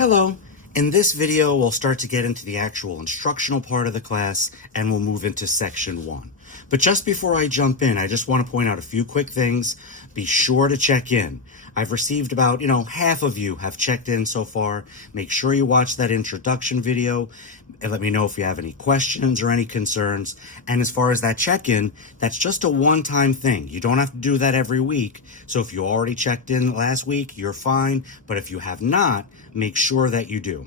Hello. In this video, we'll start to get into the actual instructional part of the class, and we'll move into section 1. But just before I jump in, I just want to point out a few quick things. Be sure to check in. I've received about, half of you have checked in so far. Make sure you watch that introduction video and let me know if you have any questions or any concerns. And as far as that check-in, that's just a one-time thing. You don't have to do that every week. So if you already checked in last week, you're fine. But if you have not, make sure that you do.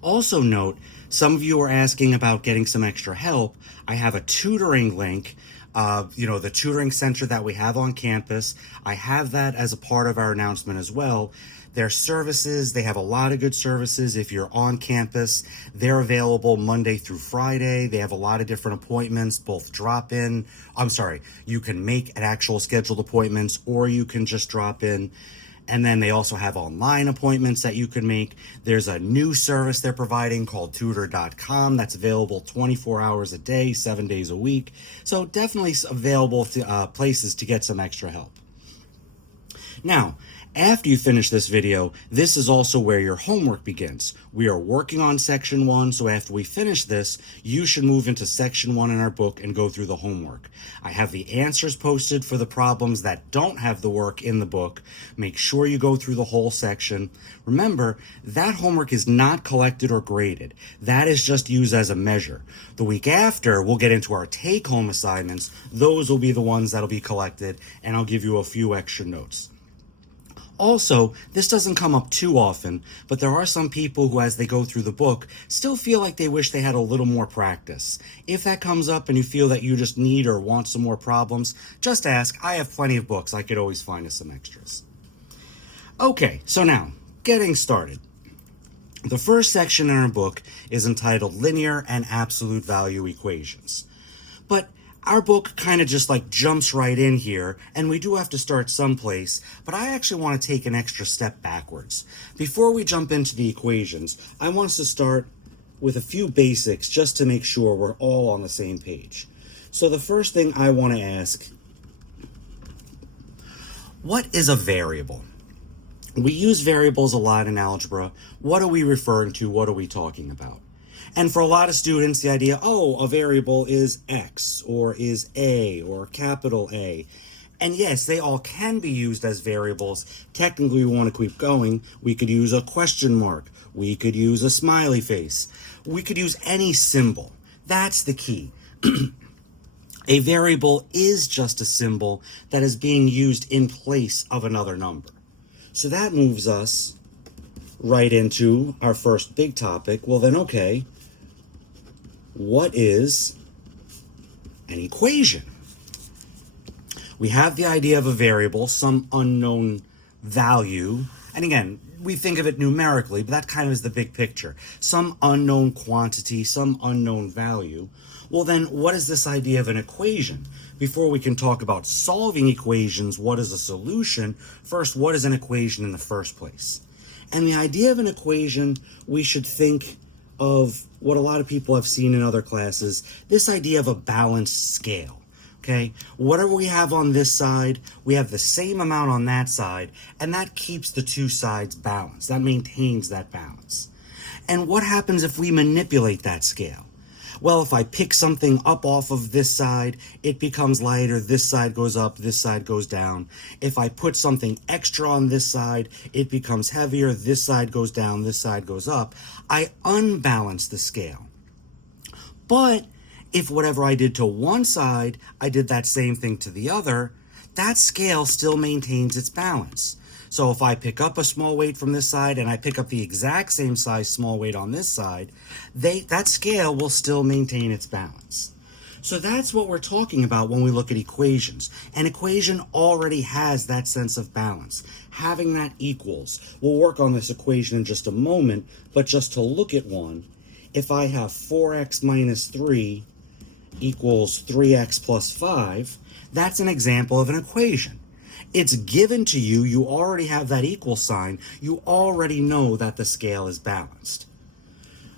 Also note, some of you are asking about getting some extra help. I have a tutoring link, the tutoring center that we have on campus. I have that as a part of our announcement as well. Their services, they have a lot of good services. If you're on campus, they're available Monday through Friday. They have a lot of different appointments, both you can make actual scheduled appointments, or you can just drop in. And then they also have online appointments that you can make. There's a new service they're providing called tutor.com that's available 24 hours a day, 7 days a week. So definitely available places to get some extra help. Now, after you finish this video, this is also where your homework begins. We are working on section 1, so after we finish this, you should move into section 1 in our book and go through the homework. I have the answers posted for the problems that don't have the work in the book. Make sure you go through the whole section. Remember, that homework is not collected or graded. That is just used as a measure. The week after, we'll get into our take-home assignments. Those will be the ones that'll be collected, and I'll give you a few extra notes. Also, this doesn't come up too often, but there are some people who, as they go through the book, still feel like they wish they had a little more practice. If that comes up and you feel that you just need or want some more problems, just ask. I have plenty of books. I could always find us some extras. Okay, so now, getting started. The first section in our book is entitled Linear and Absolute Value Equations. But our book kind of just jumps right in here, and we do have to start someplace, but I actually want to take an extra step backwards. Before we jump into the equations, I want us to start with a few basics just to make sure we're all on the same page. So the first thing I want to ask, what is a variable? We use variables a lot in algebra. What are we referring to? What are we talking about? And for a lot of students, the idea, a variable is X, or is A, or capital A. And yes, they all can be used as variables. Technically, we want to keep going. We could use a question mark. We could use a smiley face. We could use any symbol. That's the key. A variable is just a symbol that is being used in place of another number. So that moves us right into our first big topic. Well then, okay, what is an equation? We have the idea of a variable, some unknown value. And again, we think of it numerically, but that kind of is the big picture. Some unknown quantity, some unknown value. Well then, what is this idea of an equation? Before we can talk about solving equations, what is a solution? First, what is an equation in the first place? And the idea of an equation, we should think of what a lot of people have seen in other classes, this idea of a balanced scale, okay? Whatever we have on this side, we have the same amount on that side, and that keeps the two sides balanced. That maintains that balance. And what happens if we manipulate that scale? Well, if I pick something up off of this side, it becomes lighter, this side goes up, this side goes down. If I put something extra on this side, it becomes heavier, this side goes down, this side goes up. I unbalance the scale. But if whatever I did to one side, I did that same thing to the other, that scale still maintains its balance. So if I pick up a small weight from this side and I pick up the exact same size small weight on this side, that scale will still maintain its balance. So that's what we're talking about when we look at equations. An equation already has that sense of balance, having that equals. We'll work on this equation in just a moment, but just to look at one, if I have 4x minus 3 equals 3x plus 5, that's an example of an equation. It's given to you, you already have that equal sign, you already know that the scale is balanced.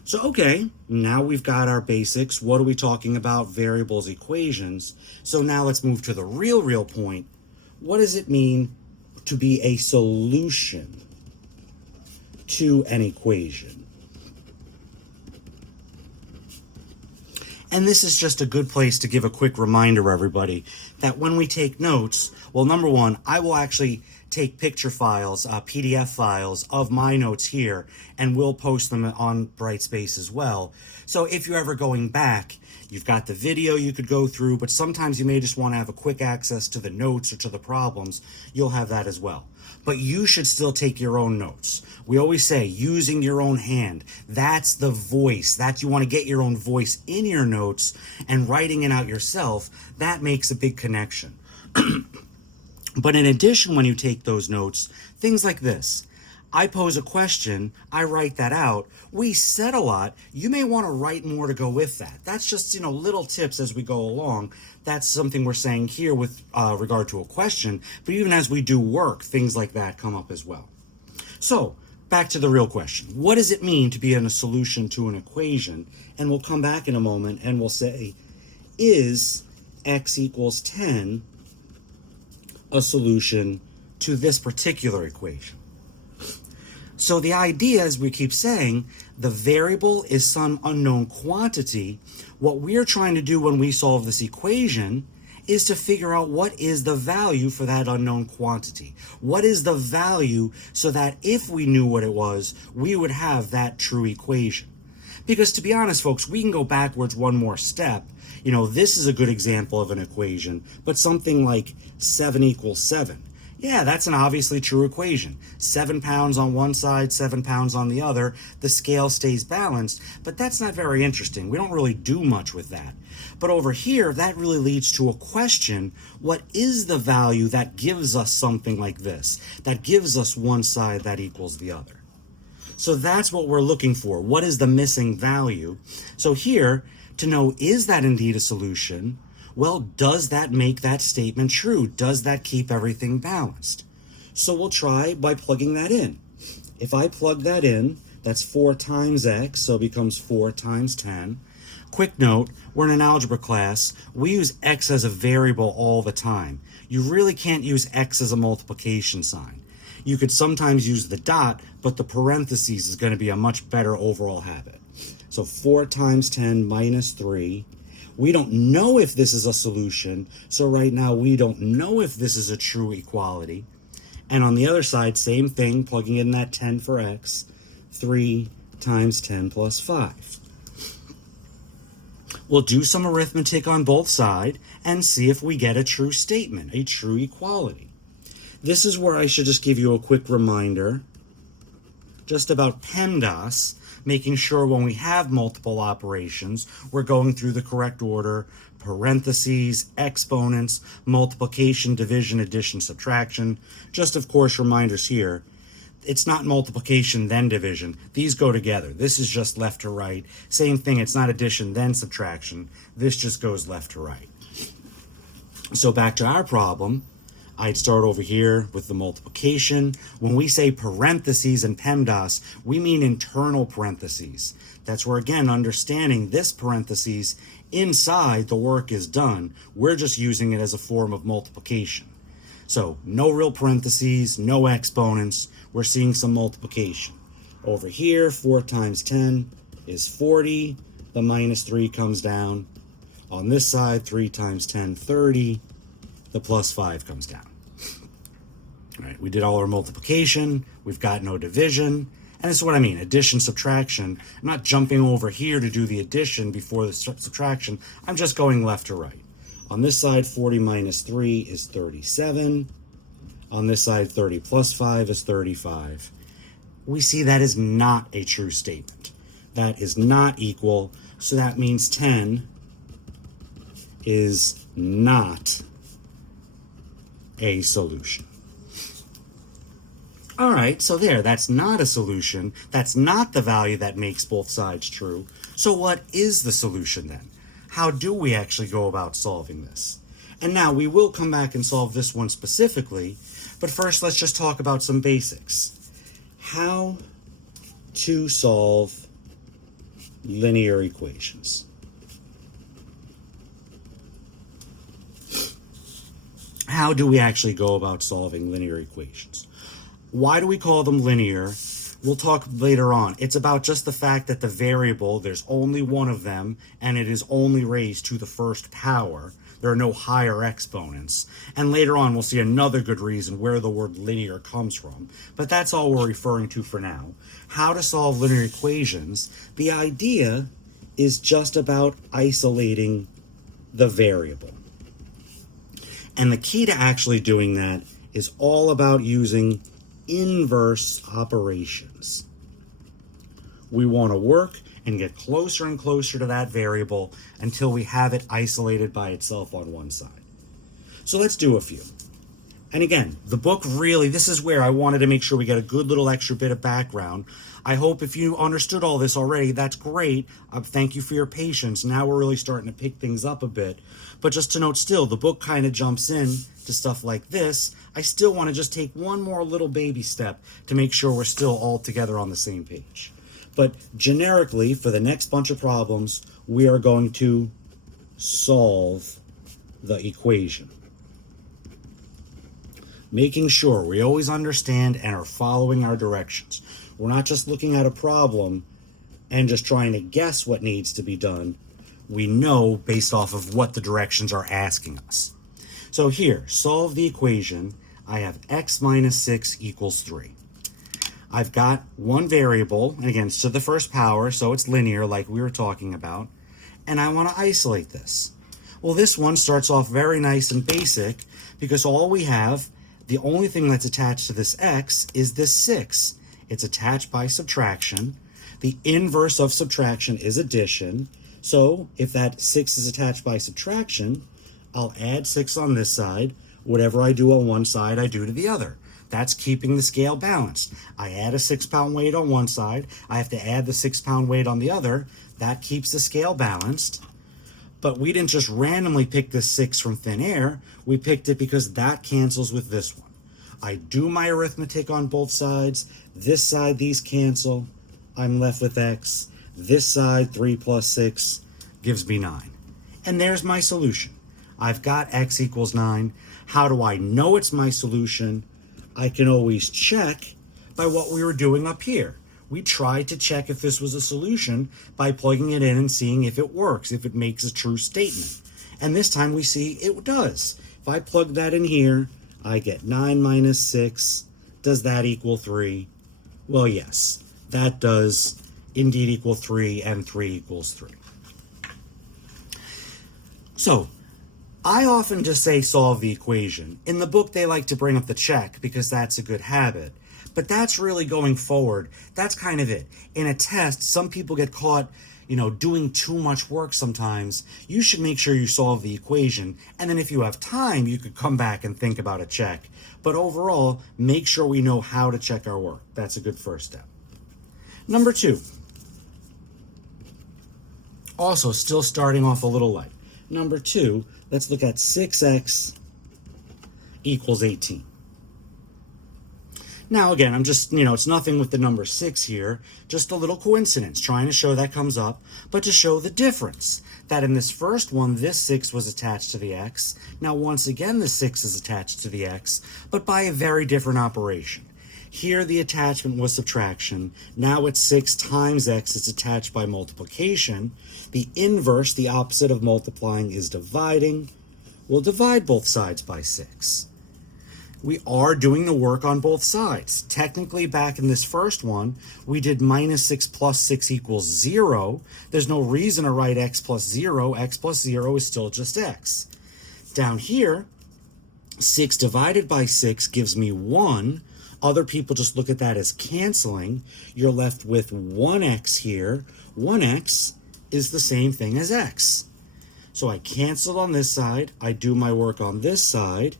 So okay, now we've got our basics. What are we talking about? Variables, equations. So now let's move to the real point. What does it mean to be a solution to an equation. And this is just a good place to give a quick reminder, everybody, that when we take notes, well, number one, I will actually take picture files, PDF files of my notes here, and we'll post them on Brightspace as well. So if you're ever going back, you've got the video you could go through, but sometimes you may just want to have a quick access to the notes or to the problems. You'll have that as well. But you should still take your own notes. We always say using your own hand. That's the voice. That you want to get your own voice in your notes, and writing it out yourself, that makes a big connection. But in addition, when you take those notes, things like this. I pose a question, I write that out. We said a lot. You may want to write more to go with that. That's just, little tips as we go along. That's something we're saying here with regard to a question. But even as we do work, things like that come up as well. So back to the real question. What does it mean to be in a solution to an equation? And we'll come back in a moment and we'll say, is x equals 10 a solution to this particular equation? So the idea, as we keep saying, the variable is some unknown quantity. What we're trying to do when we solve this equation is to figure out what is the value for that unknown quantity. What is the value so that if we knew what it was, we would have that true equation. Because to be honest, folks, we can go backwards one more step. This is a good example of an equation, but something like 7 equals 7. Yeah, that's an obviously true equation. 7 pounds on one side, 7 pounds on the other. The scale stays balanced, but that's not very interesting. We don't really do much with that. But over here, that really leads to a question. What is the value that gives us something like this? That gives us one side that equals the other. So that's what we're looking for. What is the missing value? So here, to know, is that indeed a solution? Well, does that make that statement true? Does that keep everything balanced? So we'll try by plugging that in. If I plug that in, that's 4 times x, so it becomes 4 times 10. Quick note, we're in an algebra class. We use x as a variable all the time. You really can't use x as a multiplication sign. You could sometimes use the dot, but the parentheses is going to be a much better overall habit. So 4 times 10 minus 3. We don't know if this is a solution, so right now we don't know if this is a true equality. And on the other side, same thing, plugging in that 10 for x, 3 times 10 plus 5. We'll do some arithmetic on both sides and see if we get a true statement, a true equality. This is where I should just give you a quick reminder just about PEMDAS, making sure when we have multiple operations, we're going through the correct order, parentheses, exponents, multiplication, division, addition, subtraction. Just, of course, reminders here. It's not multiplication, then division. These go together. This is just left to right. Same thing, it's not addition, then subtraction. This just goes left to right. So back to our problem. I'd start over here with the multiplication. When we say parentheses in PEMDAS, we mean internal parentheses. That's where, again, understanding this parentheses inside the work is done. We're just using it as a form of multiplication. So no real parentheses, no exponents. We're seeing some multiplication. Over here, 4 times 10 is 40. The minus 3 comes down. On this side, 3 times 10, 30. The plus 5 comes down. All right, we did all our multiplication. We've got no division. And this is what I mean, addition, subtraction. I'm not jumping over here to do the addition before the subtraction. I'm just going left to right. On this side, 40 minus 3 is 37. On this side, 30 plus 5 is 35. We see that is not a true statement. That is not equal, so that means 10 is not a solution. All right, so that's not a solution. That's not the value that makes both sides true. So what is the solution then? How do we actually go about solving this? And now we will come back and solve this one specifically, but first let's just talk about some basics. How to solve linear equations. How do we actually go about solving linear equations? Why do we call them linear? We'll talk later on. It's about just the fact that the variable, there's only one of them, and it is only raised to the first power. There are no higher exponents. And later on, we'll see another good reason where the word linear comes from. But that's all we're referring to for now. How to solve linear equations. The idea is just about isolating the variable. And the key to actually doing that is all about using inverse operations. We want to work and get closer and closer to that variable until we have it isolated by itself on one side. So let's do a few. And again, the book really, this is where I wanted to make sure we get a good little extra bit of background. I hope if you understood all this already, that's great. Thank you for your patience. Now we're really starting to pick things up a bit. But just to note still, the book kind of jumps in to stuff like this. I still want to just take one more little baby step to make sure we're still all together on the same page. But generically, for the next bunch of problems, we are going to solve the equation. Making sure we always understand and are following our directions. We're not just looking at a problem and just trying to guess what needs to be done. We know based off of what the directions are asking us. So here, solve the equation. I have x minus 6 equals 3. I've got one variable, and again, it's to the first power, so it's linear like we were talking about, and I want to isolate this. Well, this one starts off very nice and basic because all we have, the only thing that's attached to this x is this 6. It's attached by subtraction. The inverse of subtraction is addition. So if that 6 is attached by subtraction, I'll add 6 on this side. Whatever I do on one side, I do to the other. That's keeping the scale balanced. I add a 6-pound weight on one side. I have to add the 6-pound weight on the other. That keeps the scale balanced. But we didn't just randomly pick this 6 from thin air. We picked it because that cancels with this one. I do my arithmetic on both sides. This side, these cancel. I'm left with x. This side, 3 plus 6, gives me 9. And there's my solution. I've got x equals 9. How do I know it's my solution? I can always check by what we were doing up here. We tried to check if this was a solution by plugging it in and seeing if it works, if it makes a true statement. And this time we see it does. If I plug that in here, I get 9 minus 6. Does that equal 3? Well, yes, that does indeed equal 3, and 3 equals 3. So, I often just say solve the equation. In the book, they like to bring up the check because that's a good habit. But that's really going forward. That's kind of it. In a test, some people get caught, doing too much work sometimes. You should make sure you solve the equation. And then if you have time, you could come back and think about a check. But overall, make sure we know how to check our work. That's a good first step. Number 2. Also, still starting off a little light. Number 2, let's look at 6x equals 18. Now, again, I'm just, it's nothing with the number 6 here, just a little coincidence, trying to show that comes up, but to show the difference, that in this first one, this 6 was attached to the x. Now, once again, the 6 is attached to the x, but by a very different operation. Here, the attachment was subtraction. Now it's 6 times x. It's attached by multiplication. The inverse, the opposite of multiplying, is dividing. We'll divide both sides by 6. We are doing the work on both sides. Technically, back in this first one, we did minus 6 plus 6 equals 0. There's no reason to write x plus 0. X plus 0 is still just x. Down here, 6 divided by 6 gives me 1. Other people just look at that as canceling. You're left with 1x here. 1x is the same thing as x. So I cancel on this side. I do my work on this side.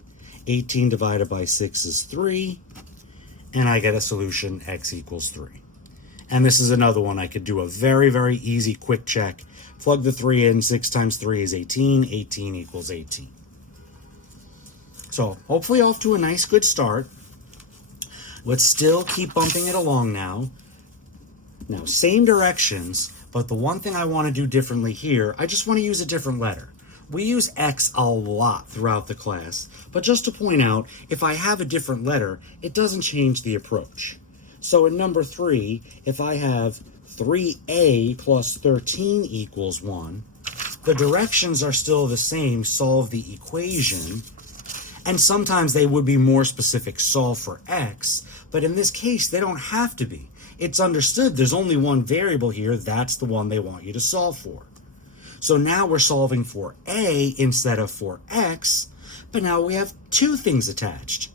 18 divided by 6 is 3. And I get a solution, x equals 3. And this is another one I could do a very, very easy quick check. Plug the 3 in. 6 times 3 is 18. 18 equals 18. So hopefully off to a nice, good start. Let's still keep bumping it along now. Now, same directions, but the one thing I want to do differently here, I just want to use a different letter. We use X a lot throughout the class, but just to point out, if I have a different letter, it doesn't change the approach. So in number 3, if I have 3a plus 13 equals 1, the directions are still the same, solve the equation, and sometimes they would be more specific, solve for x, but in this case, they don't have to be. It's understood there's only one variable here, that's the one they want you to solve for. So now we're solving for a instead of for x, but now we have two things attached.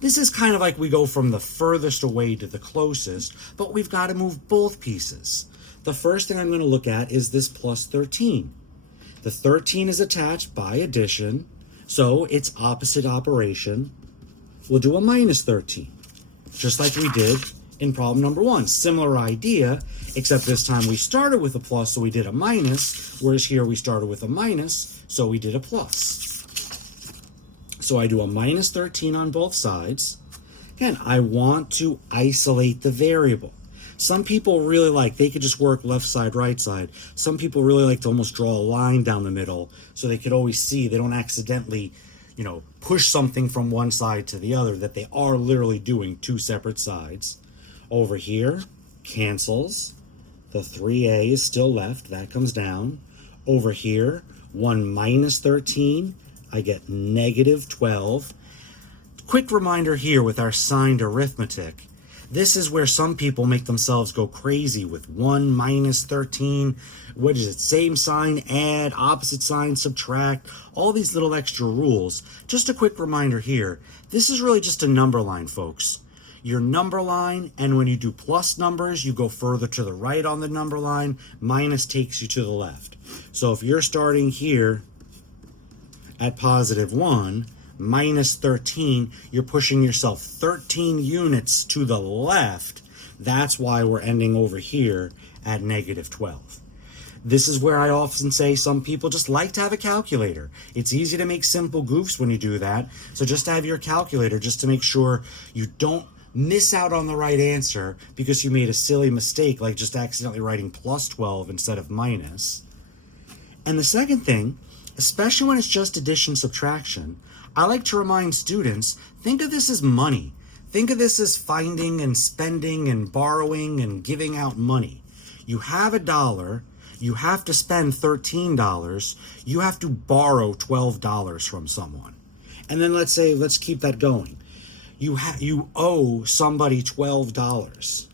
This is kind of like we go from the furthest away to the closest, but we've got to move both pieces. The first thing I'm going to look at is this plus 13. The 13 is attached by addition, so it's opposite operation. We'll do a minus 13, just like we did in problem number 1. Similar idea, except this time we started with a plus, so we did a minus, whereas here we started with a minus, so we did a plus. So I do a minus 13 on both sides. Again, I want to isolate the variable. Some people really like, they could just work left side, right side. Some people really like to almost draw a line down the middle so they could always see, they don't accidentally, push something from one side to the other, that they are literally doing two separate sides. Over here, cancels. The 3a is still left, that comes down. Over here, 1 minus 13, I get negative 12. Quick reminder here with our signed arithmetic. This is where some people make themselves go crazy with 1 minus 13. What is it? Same sign, add, opposite sign, subtract, all these little extra rules. Just a quick reminder here. This is really just a number line, folks. Your number line, and when you do plus numbers, you go further to the right on the number line. Minus takes you to the left. So if you're starting here at positive 1, minus 13, you're pushing yourself 13 units to the left. That's why we're ending over here at negative 12. This is where I often say some people just like to have a calculator. It's easy to make simple goofs when you do that. So just have your calculator just to make sure you don't miss out on the right answer because you made a silly mistake like just accidentally writing plus 12 instead of minus. And the second thing, especially when it's just addition subtraction, I like to remind students, think of this as money. Think of this as finding and spending and borrowing and giving out money. You have $1, you have to spend $13, you have to borrow $12 from someone. And then let's keep that going. You owe somebody $12.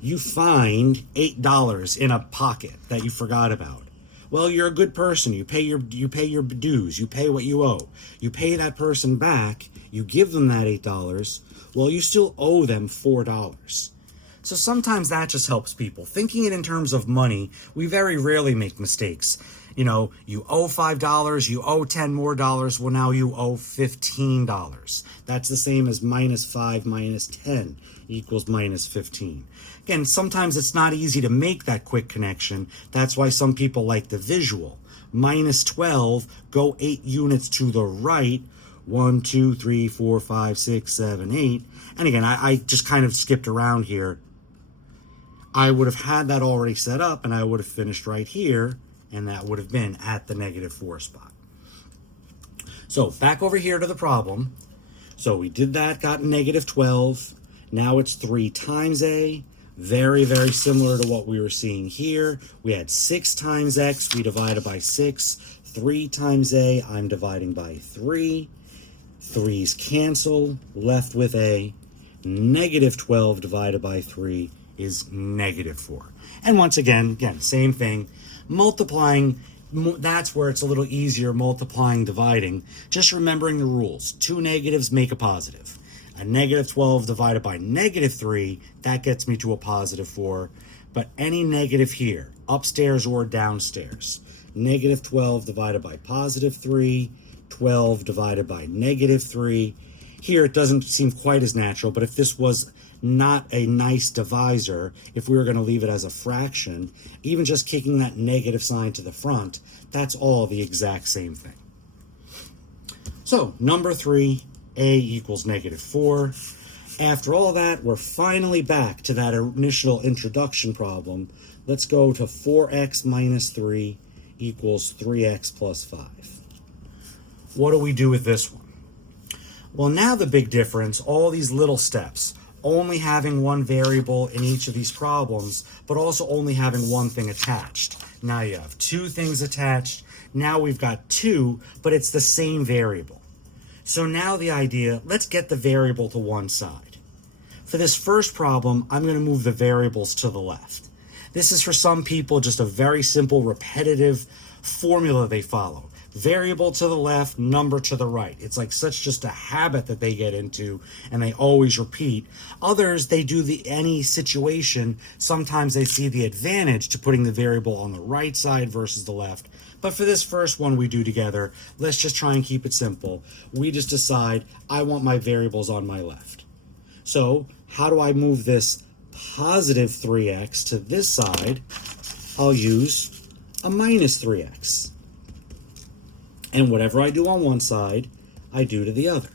You find $8 in a pocket that you forgot about. Well, you're a good person. You pay your dues. You pay what you owe. You pay that person back. You give them that $8. Well, you still owe them $4. So sometimes that just helps people. Thinking it in terms of money, we very rarely make mistakes. You owe $5, you owe $10 more. Well, now you owe $15. That's the same as minus 5 minus 10 equals minus 15. Again, sometimes it's not easy to make that quick connection. That's why some people like the visual. Minus 12, go 8 units to the right. 1, 2, 3, 4, 5, 6, 7, 8. And again, I just kind of skipped around here. I would have had that already set up, and I would have finished right here, and that would have been at the negative 4 spot. So back over here to the problem. So we did that, got negative 12. Now it's 3 times a. Very, very similar to what we were seeing here. We had 6 times x, we divided by 6. 3 times a, I'm dividing by 3. 3's cancel, left with a. Negative 12 divided by 3 is negative 4. And once again, same thing. Multiplying, that's where it's a little easier, multiplying, dividing. Just remembering the rules. 2 negatives make a positive. A negative 12 divided by negative 3, that gets me to a positive 4. But any negative here, upstairs or downstairs, negative 12 divided by positive 3, 12 divided by negative 3. Here it doesn't seem quite as natural, but if this was not a nice divisor, if we were going to leave it as a fraction, even just kicking that negative sign to the front, that's all the exact same thing. So, number 3, a equals negative 4. After all that, we're finally back to that initial introduction problem. Let's go to 4x minus 3 equals 3x plus 5. What do we do with this one? Well, now the big difference, all these little steps, only having one variable in each of these problems, but also only having one thing attached. Now you have two things attached. Now we've got two, but it's the same variable. So now the idea, let's get the variable to one side. For this first problem, I'm going to move the variables to the left. This is for some people just a very simple repetitive formula they follow. Variable to the left, number to the right. It's like such just a habit that they get into and they always repeat. Others, they do any situation. Sometimes they see the advantage to putting the variable on the right side versus the left. But for this first one we do together, let's just try and keep it simple. We just decide I want my variables on my left. So how do I move this positive 3x to this side? I'll use a minus 3x. And whatever I do on one side, I do to the other.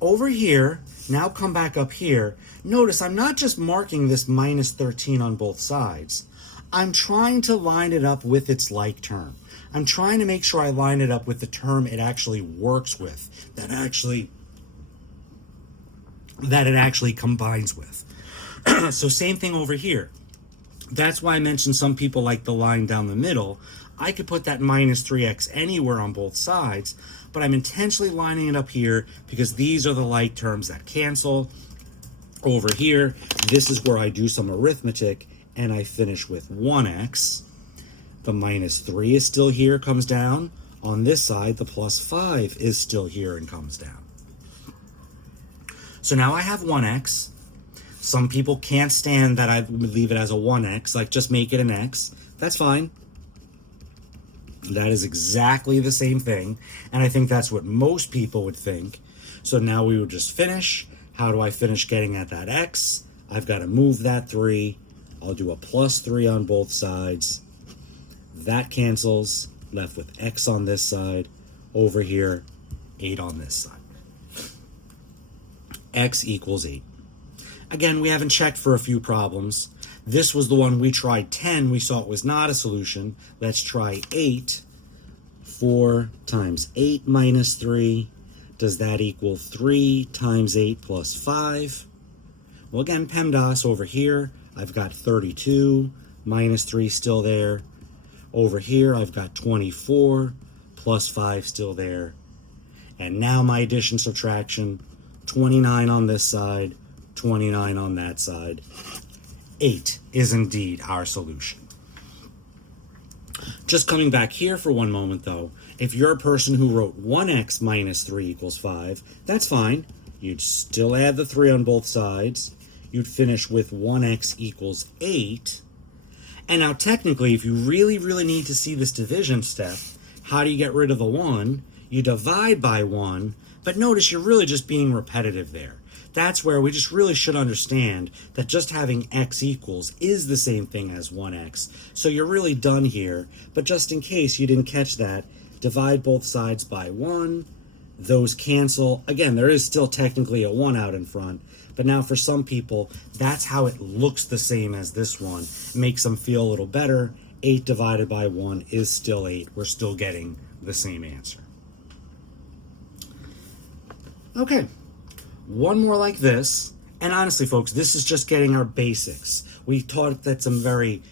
Over here, now come back up here. Notice I'm not just marking this minus 13 on both sides. I'm trying to line it up with its like term. I'm trying to make sure I line it up with the term it actually works with, that it actually combines with. So same thing over here. That's why I mentioned some people like the line down the middle. I could put that minus 3x anywhere on both sides, but I'm intentionally lining it up here because these are the like terms that cancel. Over here, this is where I do some arithmetic and I finish with 1x. The minus 3 is still here, comes down. On this side, the plus 5 is still here and comes down. So now I have 1x. Some people can't stand that I would leave it as a 1x, like just make it an x. That's fine. That is exactly the same thing, and I think that's what most people would think. So now we would just finish. How do I finish getting at that x? I've got to move that 3. I'll do a plus 3 on both sides. That cancels, left with x on this side. Over here, 8 on this side. X equals 8. Again, we haven't checked for a few problems. This was the one we tried 10. We saw it was not a solution. Let's try 8. 4 times 8 minus 3. Does that equal 3 times 8 plus 5? Well, again, PEMDAS over here, I've got 32. Minus 3 still there. Over here, I've got 24. Plus 5 still there. And now my addition subtraction. 29 on this side. 29 on that side. 8 is indeed our solution. Just coming back here for one moment, though, if you're a person who wrote 1x minus 3 equals 5, that's fine. You'd still add the 3 on both sides. You'd finish with 1x equals 8. And now technically, if you really, really need to see this division step, how do you get rid of the 1? You divide by 1, but notice you're really just being repetitive there. That's where we just really should understand that just having x equals is the same thing as 1x. So you're really done here, but just in case you didn't catch that, divide both sides by 1. Those cancel. Again, there is still technically a 1 out in front, but now for some people, that's how it looks the same as this one. It makes them feel a little better. 8 divided by 1 is still 8. We're still getting the same answer. Okay. One more like this, and honestly, folks, this is just getting our basics. We taught at some very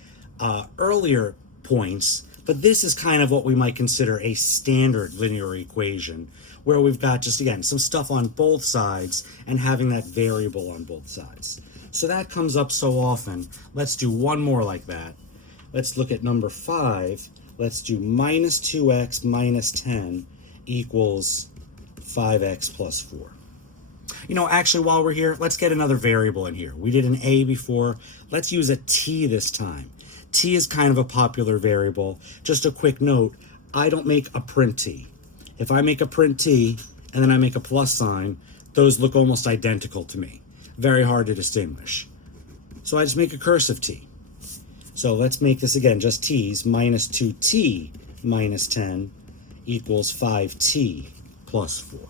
earlier points, but this is kind of what we might consider a standard linear equation, where we've got just, again, some stuff on both sides and having that variable on both sides. So that comes up so often. Let's do one more like that. Let's look at number 5. Let's do minus 2x minus 10 equals 5x plus 4. You know, actually, while we're here, let's get another variable in here. We did an a before. Let's use a t this time. T is kind of a popular variable. Just a quick note, I don't make a print t. If I make a print t and then I make a plus sign, those look almost identical to me. Very hard to distinguish. So I just make a cursive t. So let's make this again, just t's. Minus 2t minus 10 equals 5t plus 4.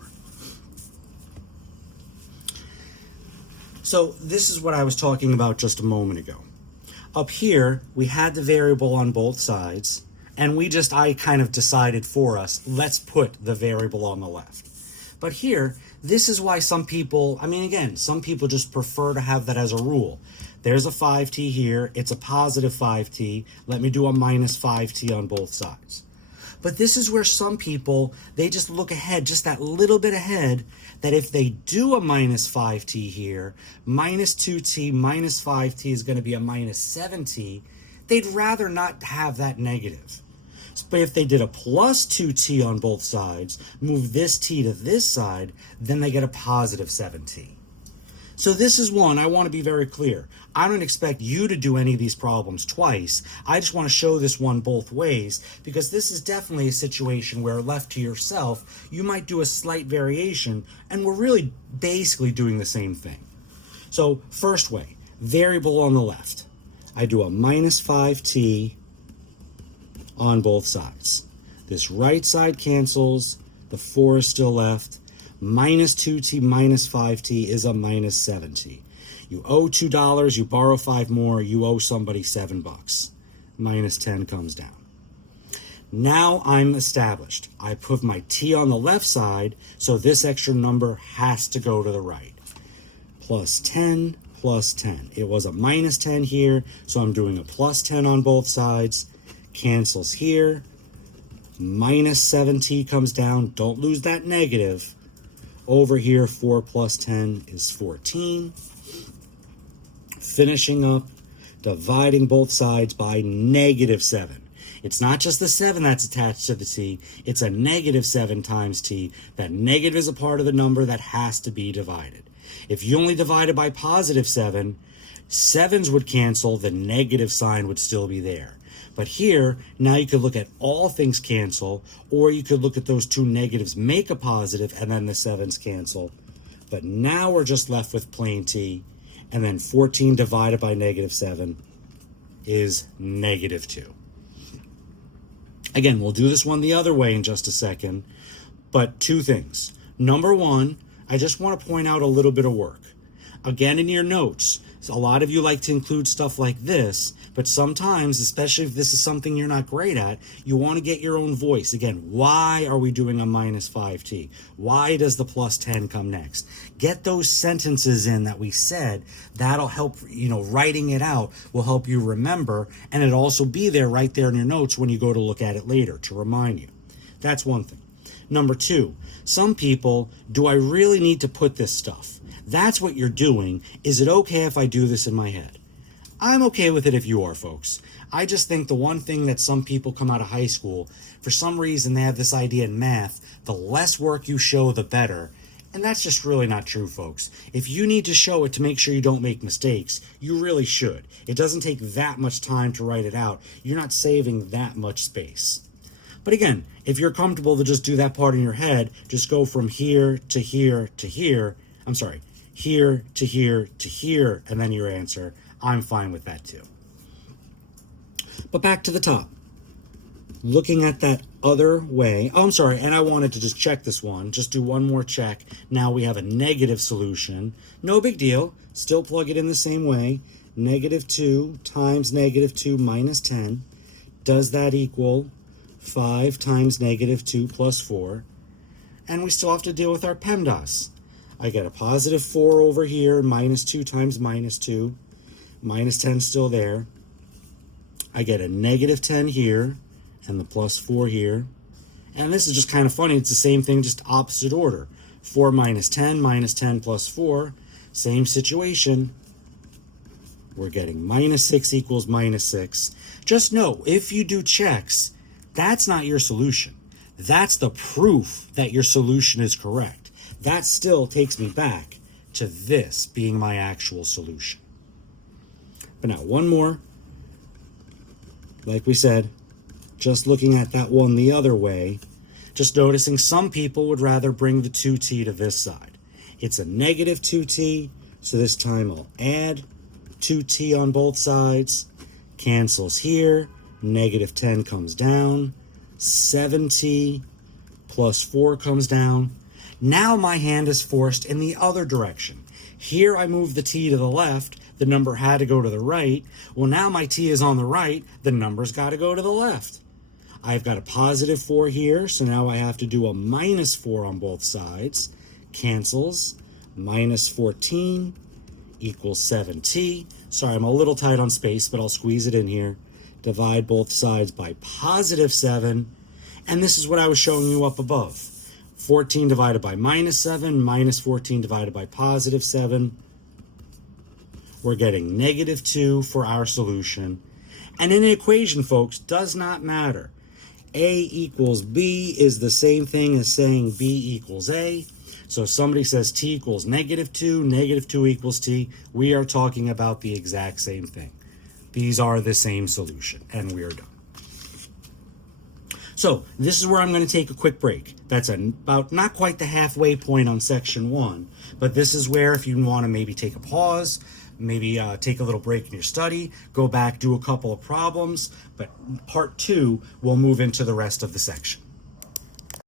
So this is what I was talking about just a moment ago. Up here, we had the variable on both sides, and I kind of decided for us, let's put the variable on the left. But here, this is why some people, again, some people just prefer to have that as a rule. There's a 5t here, it's a positive 5t, let me do a minus 5t on both sides. But this is where some people, they just look ahead, just that little bit ahead, that if they do a minus 5t here, minus 2t minus 5t is going to be a minus 7t, they'd rather not have that negative. But if they did a plus 2t on both sides, move this t to this side, then they get a positive 7t. So this is one, I want to be very clear. I don't expect you to do any of these problems twice. I just want to show this one both ways, because this is definitely a situation where, left to yourself, you might do a slight variation, and we're really basically doing the same thing. So first way, variable on the left. I do a minus 5t on both sides. This right side cancels, the 4 is still left. Minus 2t minus 5t is a minus 7t. You owe $2, you borrow 5 more, you owe somebody $7. Minus 10 comes down. Now I'm established. I put my t on the left side, so this extra number has to go to the right. Plus 10, plus 10. It was a minus 10 here, so I'm doing a plus 10 on both sides. Cancels here. Minus 7t comes down. Don't lose that negative. Over here, 4 plus 10 is 14. Finishing up, dividing both sides by negative 7. It's not just the 7 that's attached to the t, it's a negative 7 times t. That negative is a part of the number that has to be divided. If you only divided by positive 7, 7s would cancel, the negative sign would still be there. But here, now you could look at all things cancel, or you could look at those two negatives make a positive, and then the 7s cancel. But now we're just left with plain t, and then 14 divided by negative 7 is negative 2. Again, we'll do this one the other way in just a second, but two things. Number one, I just want to point out a little bit of work. Again, in your notes, a lot of you like to include stuff like this, but sometimes, especially if this is something you're not great at, you want to get your own voice. Again, why are we doing a minus 5t? Why does the plus 10 come next? Get those sentences in that we said. That'll help, writing it out will help you remember, and it'll also be there right there in your notes when you go to look at it later to remind you. That's one thing. Number two, some people, do I really need to put this stuff? That's what you're doing. Is it okay if I do this in my head? I'm okay with it if you are, folks. I just think the one thing that some people come out of high school, for some reason they have this idea in math, the less work you show, the better. And that's just really not true, folks. If you need to show it to make sure you don't make mistakes, you really should. It doesn't take that much time to write it out. You're not saving that much space. But again, if you're comfortable to just do that part in your head, just go from here to here to here. Here to here to here, and then your answer. I'm fine with that too. But back to the top. Looking at that other way. And I wanted to just check this one. Just do one more check. Now we have a negative solution. No big deal. Still plug it in the same way. Negative 2 times negative 2 minus 10. Does that equal 5 times negative 2 plus 4? And we still have to deal with our PEMDAS. I get a positive 4 over here, minus 2 times minus 2. Minus 10 still there. I get a negative 10 here, and the plus 4 here. And this is just kind of funny. It's the same thing, just opposite order. 4 minus 10 plus 4. Same situation. We're getting minus 6 equals minus 6. Just know, if you do checks, that's not your solution. That's the proof that your solution is correct. That still takes me back to this being my actual solution. But now one more. Like we said, just looking at that one the other way, just noticing some people would rather bring the 2t to this side. It's a negative 2t, so this time I'll add 2t on both sides. Cancels here. Negative 10 comes down. 7t plus 4 comes down. Now my hand is forced in the other direction. Here I move the t to the left, the number had to go to the right. Well, now my t is on the right, the number's got to go to the left. I've got a positive 4 here, so now I have to do a minus 4 on both sides. Cancels. Minus 14 equals 7t. Sorry, I'm a little tight on space, but I'll squeeze it in here. Divide both sides by positive 7. And this is what I was showing you up above. 14 divided by minus 7, minus 14 divided by positive 7. We're getting negative 2 for our solution. And in an equation, folks, does not matter. A equals B is the same thing as saying B equals A. So if somebody says t equals negative 2 equals t, we are talking about the exact same thing. These are the same solution, and we're done. So this is where I'm going to take a quick break. That's about not quite the halfway point on section 1, but this is where if you want to maybe take a pause, maybe take a little break in your study, go back, do a couple of problems, but part 2 will move into the rest of the section.